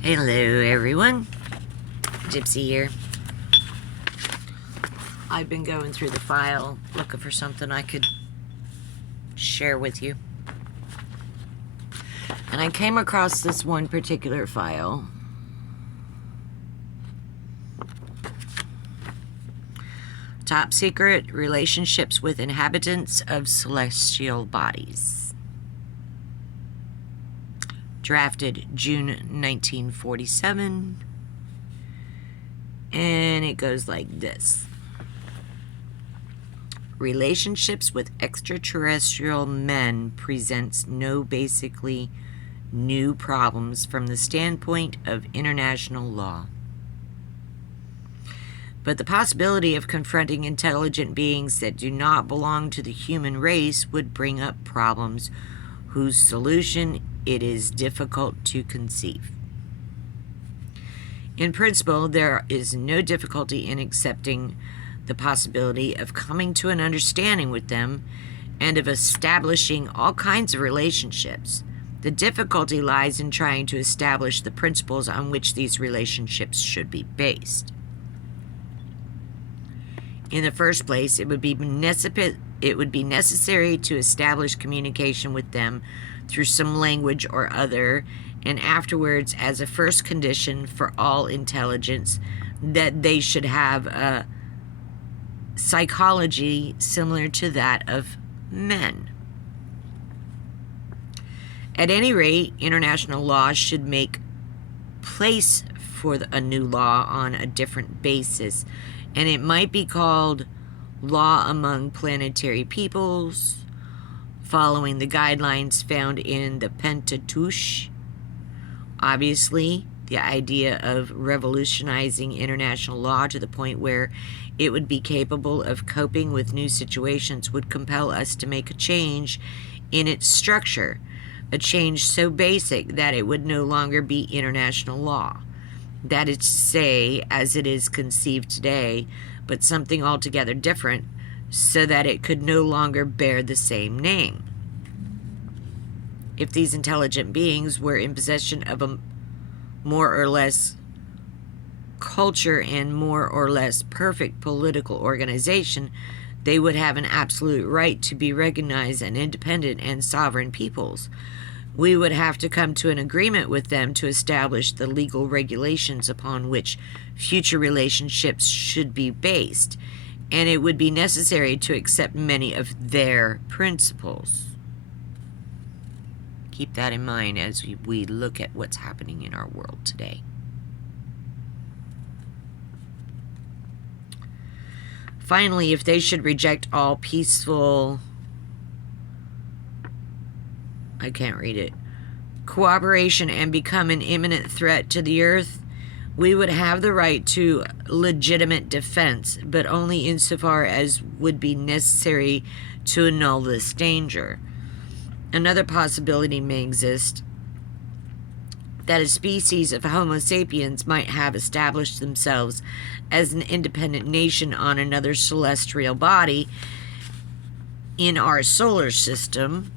Hello everyone, Gypsy here. I've been going through the file looking for something I could share with you. And I came across this one particular file. Top Secret Relationships with Inhabitants of Celestial Bodies. Drafted June 1947. And it goes like this. Relationships with extraterrestrial men presents no basically new problems from the standpoint of international law. But the possibility of confronting intelligent beings that do not belong to the human race would bring up problems whose solution it is difficult to conceive. In principle, there is no difficulty in accepting the possibility of coming to an understanding with them and of establishing all kinds of relationships. The difficulty lies in trying to establish the principles on which these relationships should be based. In the first place, it would be necessary to establish communication with them through some language or other, and afterwards, as a first condition for all intelligence, that they should have a psychology similar to that of men. At any rate, international law should make place for a new law on a different basis, and it might be called Law Among Planetary Peoples, following the guidelines found in the Pentateuch. Obviously, the idea of revolutionizing international law to the point where it would be capable of coping with new situations would compel us to make a change in its structure, a change so basic that it would no longer be international law. That is to say, as it is conceived today, but something altogether different, so that it could no longer bear the same name. If these intelligent beings were in possession of a more or less culture and more or less perfect political organization, they would have an absolute right to be recognized as independent and sovereign peoples. We would have to come to an agreement with them to establish the legal regulations upon which future relationships should be based, and it would be necessary to accept many of their principles. Keep that in mind as we look at what's happening in our world today. Finally, if they should reject all peaceful... I can't read it. Cooperation and become an imminent threat to the earth, we would have the right to legitimate defense, but only insofar as would be necessary to annul this danger. Another possibility may exist, that a species of Homo sapiens might have established themselves as an independent nation on another celestial body in our solar system,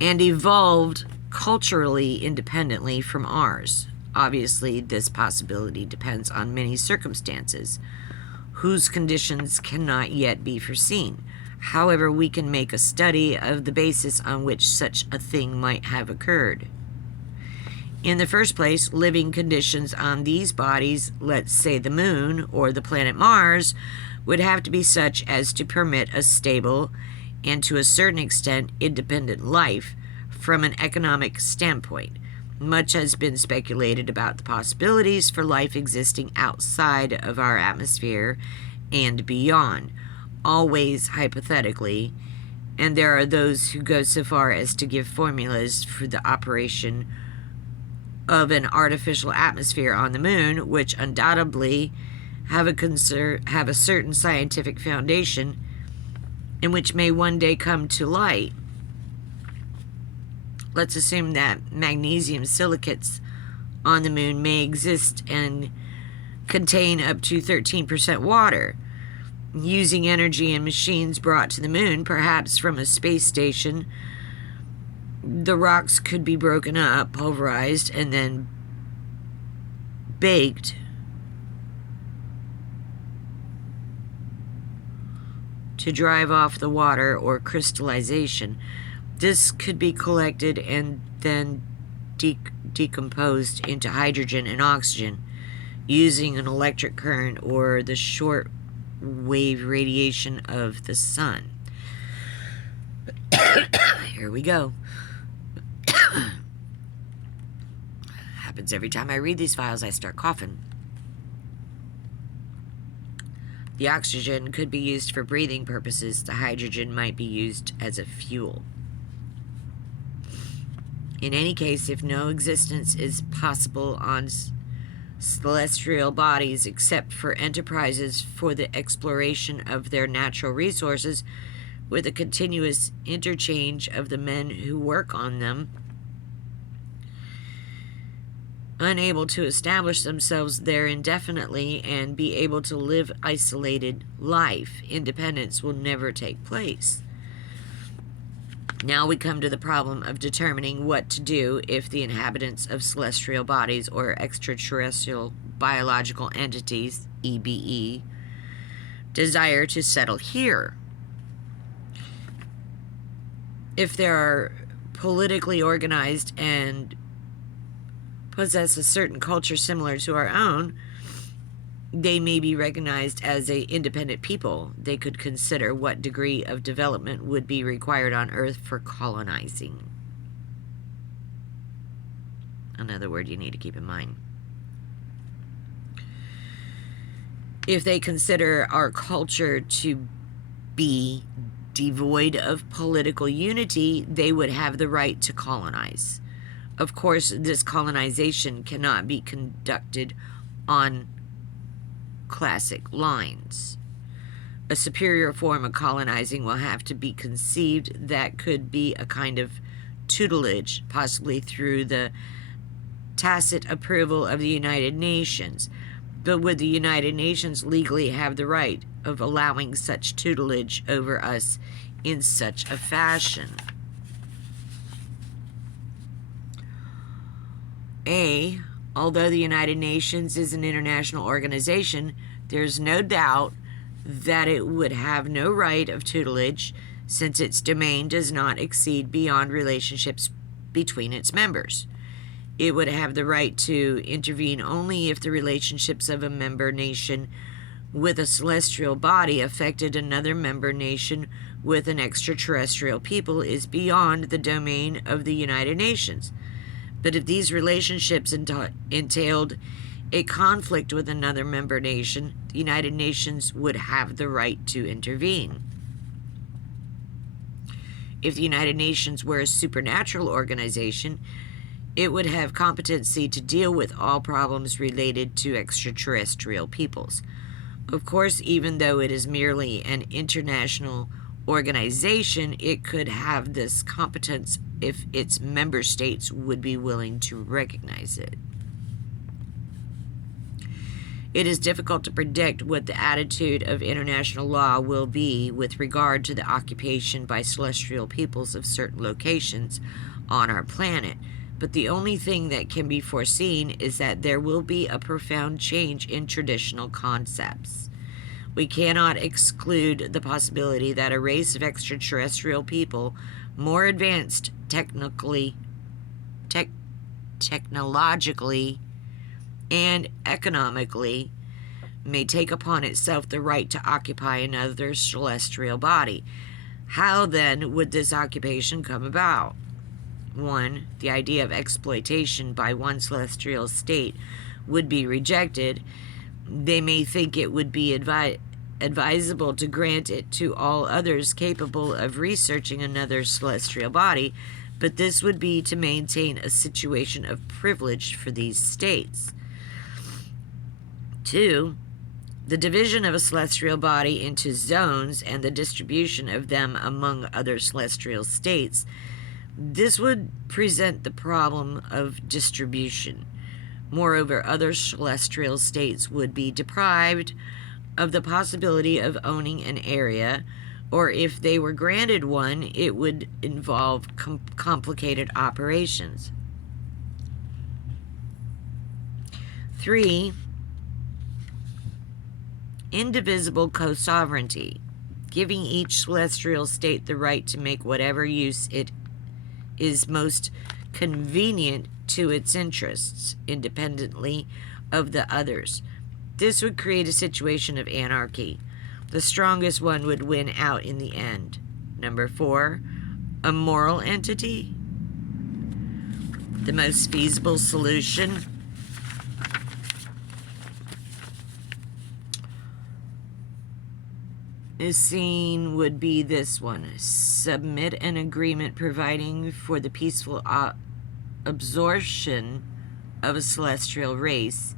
and evolved culturally independently from ours. Obviously, this possibility depends on many circumstances, whose conditions cannot yet be foreseen. However, we can make a study of the basis on which such a thing might have occurred. In the first place, living conditions on these bodies, let's say the moon or the planet Mars, would have to be such as to permit a stable and to a certain extent independent life from an economic standpoint. Much has been speculated about the possibilities for life existing outside of our atmosphere and beyond, always hypothetically, and there are those who go so far as to give formulas for the operation of an artificial atmosphere on the moon, which undoubtedly have a certain scientific foundation and which may one day come to light. Let's assume that magnesium silicates on the moon may exist and contain up to 13% water. Using energy and machines brought to the moon, perhaps from a space station, The rocks could be broken up, pulverized, and then baked to drive off the water or crystallization. This could be collected and then decomposed into hydrogen and oxygen using an electric current or the short wave radiation of the sun. Here we go. Happens every time I read these files, I start coughing. The oxygen could be used for breathing purposes. The hydrogen might be used as a fuel. In any case, if no existence is possible on celestial bodies except for enterprises for the exploration of their natural resources, with a continuous interchange of the men who work on them, unable to establish themselves there indefinitely and be able to live isolated life, independence will never take place. Now we come to the problem of determining what to do if the inhabitants of celestial bodies or extraterrestrial biological entities, EBE, desire to settle here. If they are politically organized and possess a certain culture similar to our own, they may be recognized as an independent people. They could consider what degree of development would be required on Earth for colonizing. Another word you need to keep in mind. If they consider our culture to be devoid of political unity, they would have the right to colonize. Of course, this colonization cannot be conducted on classic lines. A superior form of colonizing will have to be conceived that could be a kind of tutelage, possibly through the tacit approval of the United Nations. But would the United Nations legally have the right of allowing such tutelage over us in such a fashion? Although the United Nations is an international organization, there's no doubt that it would have no right of tutelage, since its domain does not exceed beyond relationships between its members. It would have the right to intervene only if the relationships of a member nation with a celestial body affected another member nation with an extraterrestrial people is beyond the domain of the United Nations. But if these relationships entailed a conflict with another member nation, the United Nations would have the right to intervene. If the United Nations were a supernatural organization, it would have competency to deal with all problems related to extraterrestrial peoples. Of course, even though it is merely an international organization, it could have this competence if its member states would be willing to recognize it. It is difficult to predict what the attitude of international law will be with regard to the occupation by celestial peoples of certain locations on our planet. But the only thing that can be foreseen is that there will be a profound change in traditional concepts. We cannot exclude the possibility that a race of extraterrestrial people, more advanced technologically and economically, may take upon itself the right to occupy another celestial body. How then would this occupation come about? 1. The idea of exploitation by one celestial state would be rejected. They may think it would be advisable to grant it to all others capable of researching another celestial body, but this would be to maintain a situation of privilege for these states. 2. The division of a celestial body into zones and the distribution of them among other celestial states. This would present the problem of distribution. Moreover, other celestial states would be deprived of the possibility of owning an area or if they were granted one, it would involve complicated operations. 3. Indivisible co-sovereignty, giving each celestial state the right to make whatever use it is most convenient to its interests, independently of the others. This would create a situation of anarchy. The strongest one would win out in the end. Number 4, a moral entity. The most feasible solution is seen would be this one. Submit an agreement providing for the peaceful absorption of a celestial race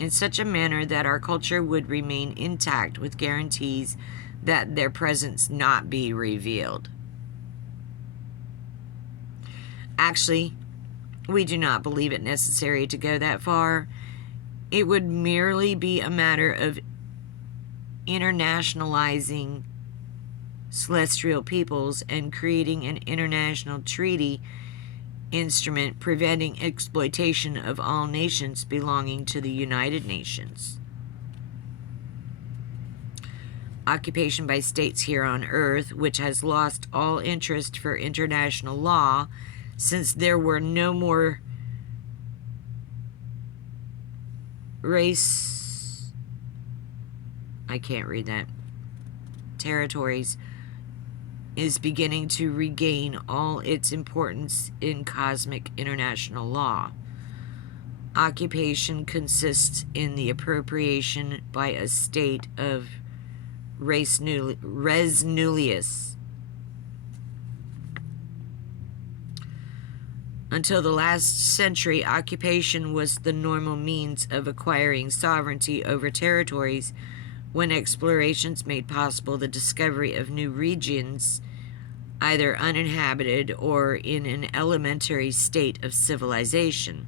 in such a manner that our culture would remain intact, with guarantees that their presence not be revealed. Actually, we do not believe it necessary to go that far. It would merely be a matter of internationalizing celestial peoples and creating an international treaty instrument preventing exploitation of all nations belonging to the United Nations. Occupation by states here on Earth, which has lost all interest for international law since there were no more territories, is beginning to regain all its importance in cosmic international law. Occupation consists in the appropriation by a state of res nullius. Until the last century, occupation was the normal means of acquiring sovereignty over territories when explorations made possible the discovery of new regions, either uninhabited or in an elementary state of civilization.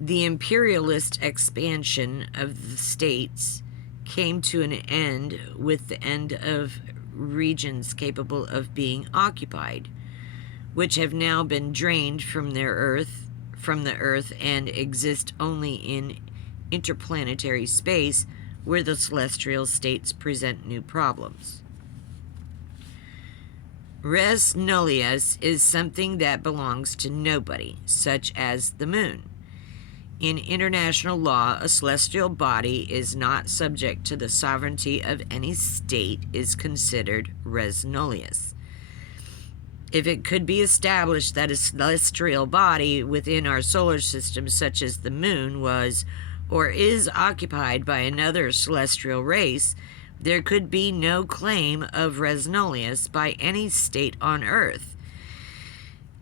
The imperialist expansion of the states came to an end with the end of regions capable of being occupied, which have now been drained from the earth and exist only in interplanetary space, where the celestial states present new problems. Res nullius is something that belongs to nobody, such as the moon. In international law, a celestial body is not subject to the sovereignty of any state is considered res nullius. If it could be established that a celestial body within our solar system, such as the moon, was or is occupied by another celestial race, there could be no claim of res nullius by any state on Earth.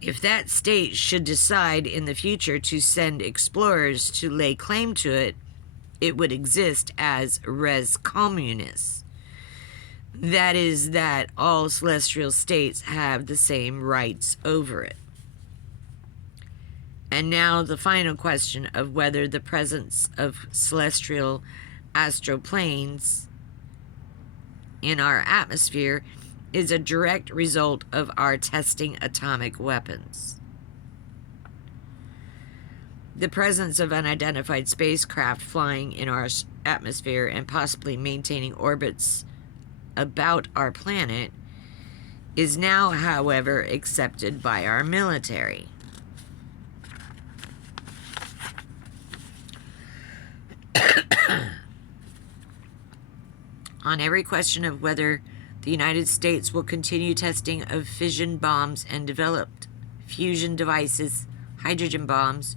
If that state should decide in the future to send explorers to lay claim to it, it would exist as res communis. That is, that all celestial states have the same rights over it. And now the final question of whether the presence of celestial astroplanes in our atmosphere is a direct result of our testing atomic weapons. The presence of unidentified spacecraft flying in our atmosphere and possibly maintaining orbits about our planet is now, however, accepted by our military. On every question of whether the United States will continue testing of fission bombs and developed fusion devices, hydrogen bombs,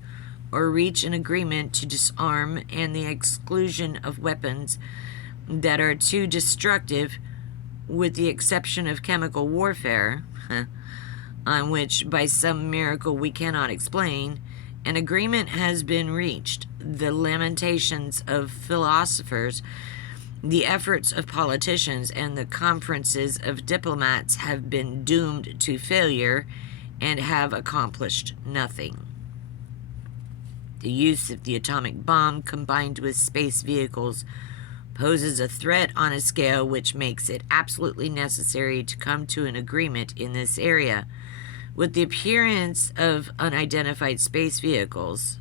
or reach an agreement to disarm and the exclusion of weapons that are too destructive, with the exception of chemical warfare, on which by some miracle we cannot explain, an agreement has been reached. The lamentations of philosophers, the efforts of politicians, and the conferences of diplomats have been doomed to failure and have accomplished nothing. The use of the atomic bomb combined with space vehicles poses a threat on a scale which makes it absolutely necessary to come to an agreement in this area. With the appearance of unidentified space vehicles,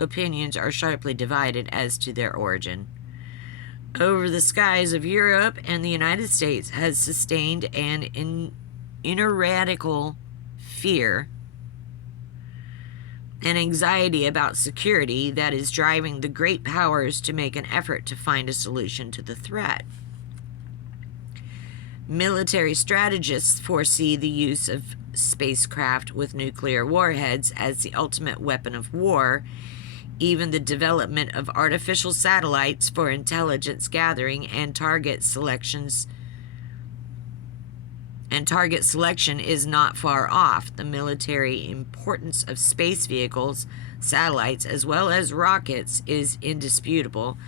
opinions are sharply divided as to their origin. Over the skies of Europe and the United States has sustained an ineradicable fear and anxiety about security that is driving the great powers to make an effort to find a solution to the threat. Military strategists foresee the use of spacecraft with nuclear warheads as the ultimate weapon of war. Even the development of artificial satellites for intelligence gathering and target selection is not far off. The military importance of space vehicles, satellites, as well as rockets is indisputable,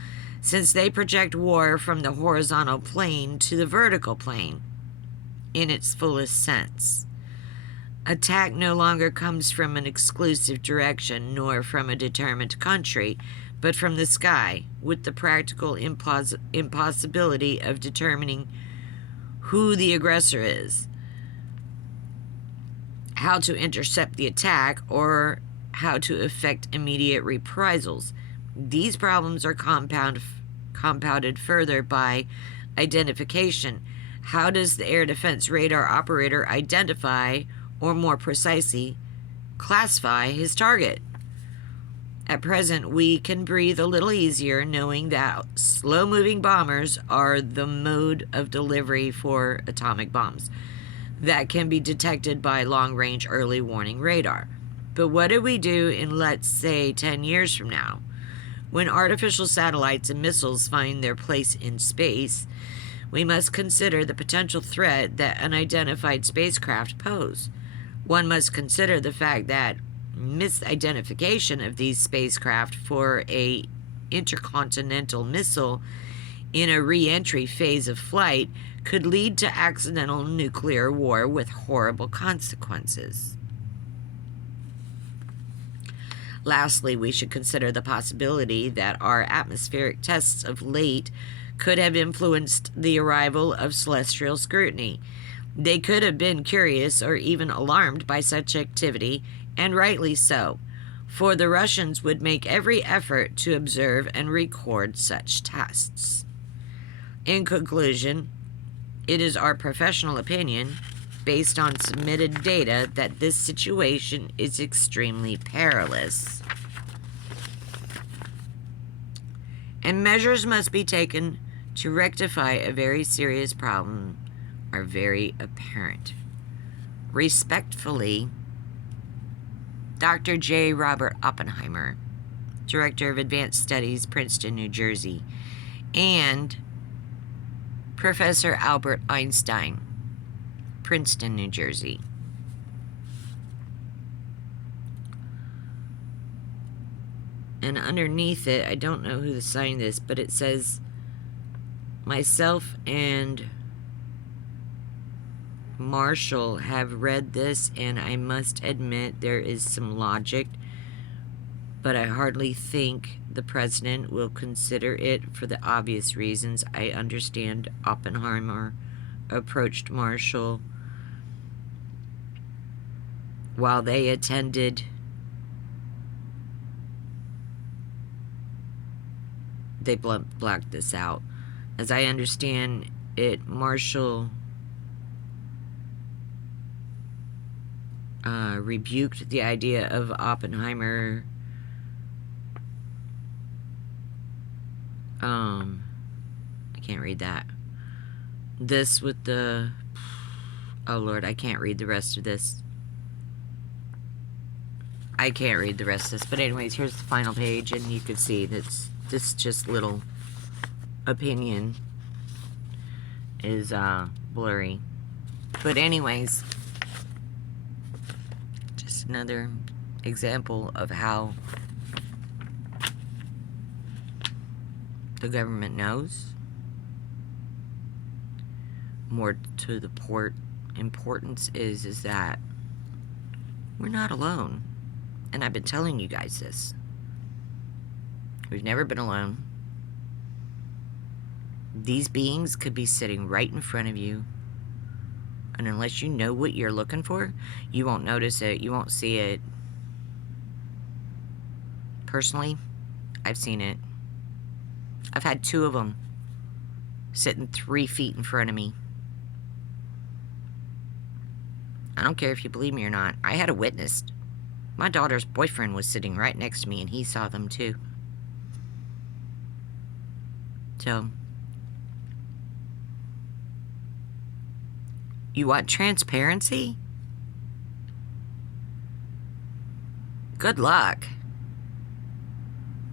since they project war from the horizontal plane to the vertical plane in its fullest sense. Attack no longer comes from an exclusive direction nor from a determined country, but from the sky, with the practical impossibility of determining who the aggressor is, how to intercept the attack, or how to effect immediate reprisals. These problems are compounded further by identification. How does the air defense radar operator identify, or more precisely, classify his target? At present, we can breathe a little easier knowing that slow-moving bombers are the mode of delivery for atomic bombs that can be detected by long-range early warning radar. But what do we do in, let's say, 10 years from now, when artificial satellites and missiles find their place in space? We must consider the potential threat that unidentified spacecraft pose. One must consider the fact that misidentification of these spacecraft for a intercontinental missile in a re-entry phase of flight could lead to accidental nuclear war with horrible consequences. Lastly, we should consider the possibility that our atmospheric tests of late could have influenced the arrival of celestial scrutiny. They could have been curious or even alarmed by such activity, and rightly so, for the Russians would make every effort to observe and record such tests. In conclusion, it is our professional opinion, based on submitted data, that this situation is extremely perilous, and measures must be taken to rectify a very serious problem are very apparent. Respectfully, Dr. J. Robert Oppenheimer, Director of Advanced Studies, Princeton, New Jersey, and Professor Albert Einstein, Princeton, New Jersey. And underneath it, I don't know who signed this, but it says, myself and Marshall have read this, and I must admit there is some logic, but I hardly think the president will consider it for the obvious reasons. I understand Oppenheimer approached Marshall while they attended they blacked this out. As I understand it, Marshall rebuked the idea of Oppenheimer I can't read that. This with the, oh Lord, I can't read the rest of this. I can't read the rest of this, but anyways, here's the final page, and you can see that's this just little opinion is blurry. But anyways, just another example of how the government knows. More to the importance is that we're not alone. And I've been telling you guys this. We've never been alone. These beings could be sitting right in front of you. And unless you know what you're looking for, you won't notice it. You won't see it. Personally, I've seen it. I've had 2 of them sitting 3 feet in front of me. I don't care if you believe me or not. I had a witness. My daughter's boyfriend was sitting right next to me, and he saw them too. So, you want transparency? Good luck.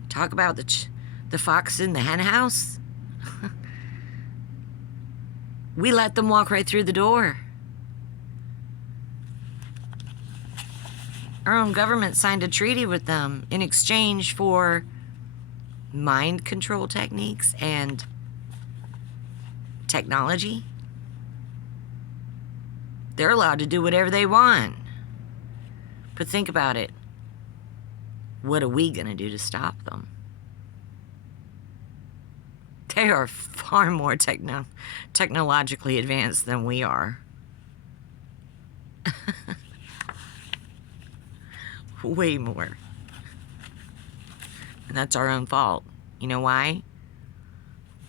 Talk about the fox in the hen house. We let them walk right through the door. Our own government signed a treaty with them in exchange for mind control techniques and technology. They're allowed to do whatever they want. But think about it. What are we going to do to stop them? They are far more technologically advanced than we are. Way more. And that's our own fault. You know why?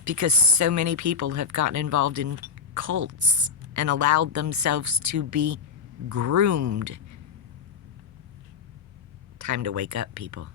Because so many people have gotten involved in cults and allowed themselves to be groomed. Time to wake up, people.